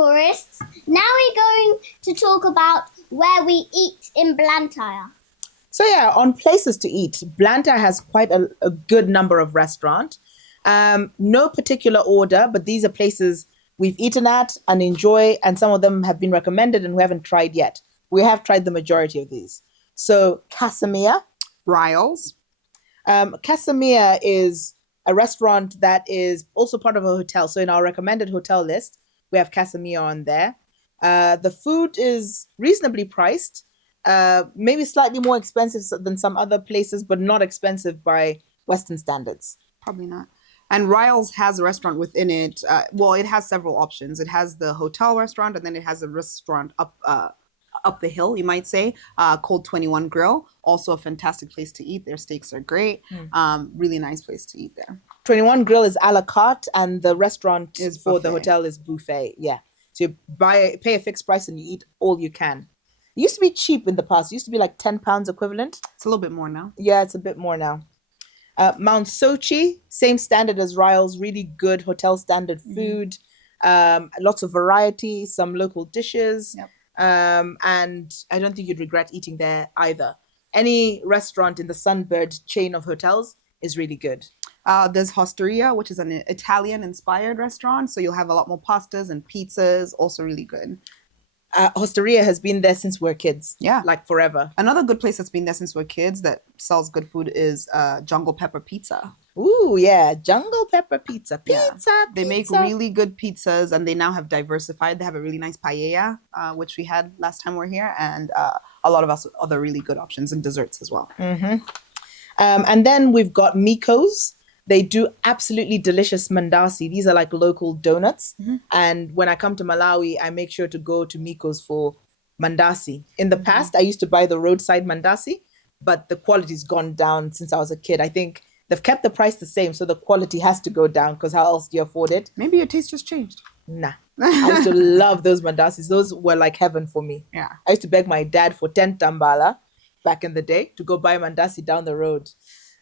tourists. Now we're going to talk about where we eat in Blantyre. So yeah, on places to eat, Blantyre has quite a good number of restaurants. No particular order, but these are places we've eaten at and enjoy, and some of them have been recommended and we haven't tried yet. We have tried the majority of these. So Casa Mia. Ryalls. Casa Mia is a restaurant that is also part of a hotel. So in our recommended hotel list, we have Casa Mia on there. The food is reasonably priced. Maybe slightly more expensive than some other places, but not expensive by Western standards. Probably not. And Ryalls has a restaurant within it. Well, it has several options. It has the hotel restaurant, and then it has a restaurant up the hill, you might say, called 21 Grill. Also a fantastic place to eat. Their steaks are great. Really nice place to eat there. 21 Grill is a la carte, and the restaurant Is for the buffet. hotel is buffet. Yeah. So you pay a fixed price and you eat all you can. It used to be cheap in the past. It used to be like £10 equivalent. It's a little bit more now. Yeah, it's a bit more now. Mount Soche, same standard as Ryalls, really good hotel standard food. Lots of variety, some local dishes. Yep. And I don't think you'd regret eating there either. Any restaurant in the Sunbird chain of hotels is really good. There's Hosteria, which is an Italian-inspired restaurant. So you'll have a lot more pastas and pizzas. Also really good. Hosteria has been there since we're kids. Yeah. Like forever. Another good place that's been there since we're kids that sells good food is Jungle Pepper Pizza. Ooh, yeah. Jungle Pepper Pizza. Yeah. Pizza. They make really good pizzas, and they now have diversified. They have a really nice paella, which we had last time we were here, and a lot of other really good options and desserts as well. And then we've got Miko's. They do absolutely delicious mandasi. These are like local donuts. And when I come to Malawi, I make sure to go to Miko's for mandasi. In the past, I used to buy the roadside mandasi, but the quality's gone down since I was a kid. I think they've kept the price the same, so the quality has to go down because how else do you afford it? Maybe your taste just changed. Nah. I used to love those mandasis. Those were like heaven for me. Yeah. I used to beg my dad for 10 tambala back in the day to go buy mandasi down the road.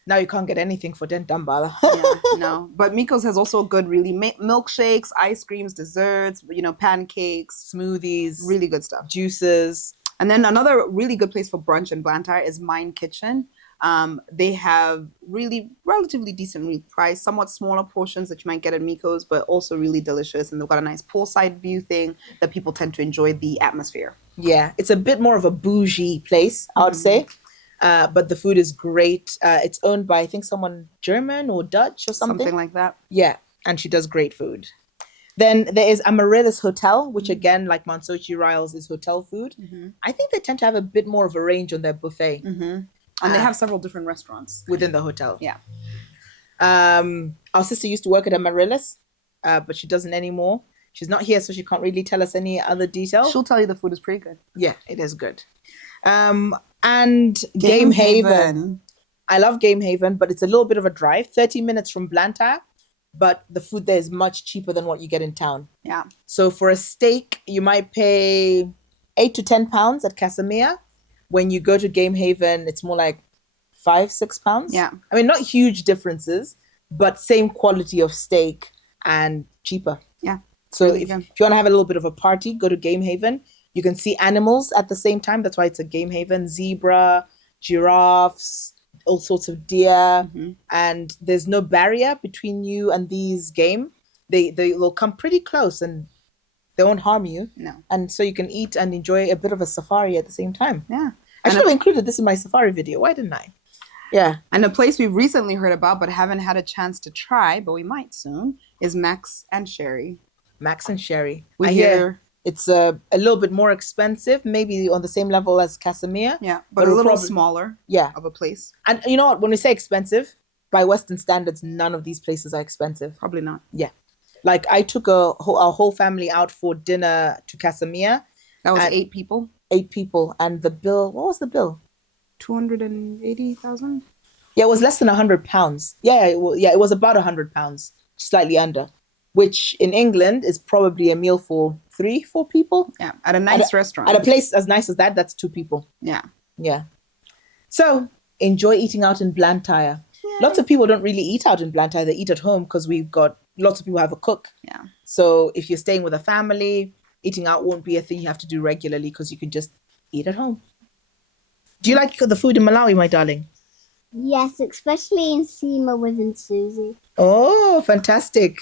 Now you can't get anything for 10 tambala. Yeah, no. But Miko's has also good, really milkshakes, ice creams, desserts, pancakes, Smoothies, really good stuff. juices. And then another really good place for brunch in Blantyre is Mijn Kitchen. They have really relatively decently priced, somewhat smaller portions that you might get at Miko's, but also really delicious. And they've got a nice poolside view thing that people tend to enjoy the atmosphere. Yeah, it's a bit more of a bougie place, I would say. But the food is great. It's owned by, I think, someone German or Dutch or something. Something like that. Yeah, and she does great food. Then there is Amaryllis Hotel, which again, like Mount Soche Ryalls, is hotel food. I think they tend to have a bit more of a range on their buffet And they have several different restaurants. within the hotel. Yeah. Our sister used to work at Amaryllis, but she doesn't anymore. She's not here, so she can't really tell us any other details. She'll tell you the food is pretty good. Yeah, it is good. And Game Haven. I love Game Haven, but it's a little bit of a drive, 30 minutes from Blantyre, but the food there is much cheaper than what you get in town. Yeah. So for a steak, you might pay £8 to £10 at Casa Mia. When you go to Game Haven, it's more like £5-6. Yeah. I mean, not huge differences, but same quality of steak and cheaper. Yeah. So Really if good. you want to have a little bit of a party, go to Game Haven. You can see animals at the same time. That's why it's a Game Haven. Zebra, giraffes, all sorts of deer. And there's no barrier between you and these game. They will come pretty close and they won't harm you. No. And so you can eat and enjoy a bit of a safari at the same time. Yeah. I should have included this in my safari video. Why didn't I? Yeah. And a place we've recently heard about but haven't had a chance to try, but we might soon, is Max and Sherry. Max and Sherry. We I hear it's a little bit more expensive, maybe on the same level as Casa Mia. Yeah, but a it'll little probably- smaller Yeah. of a place. And you know what? When we say expensive, by Western standards, none of these places are expensive. Probably not. Yeah. Like I took our whole family out for dinner to Casa Mia. That was And- 8 people. 8 people. And the bill, what was the bill? 280,000? Yeah, it was less than £100. Yeah, it was about £100, slightly under, which in England is probably a meal for 3-4 people. Yeah, at a nice restaurant. At a place as nice as that, that's 2 people. Yeah. Yeah. So enjoy eating out in Blantyre. Lots of people don't really eat out in Blantyre. They eat at home because we've got lots of people have a cook. Yeah. So if you're staying with a family, eating out won't be a thing you have to do regularly because you can just eat at home. Do you like the food in Malawi, my darling? Yes, especially in Sima with Susie. Oh, fantastic.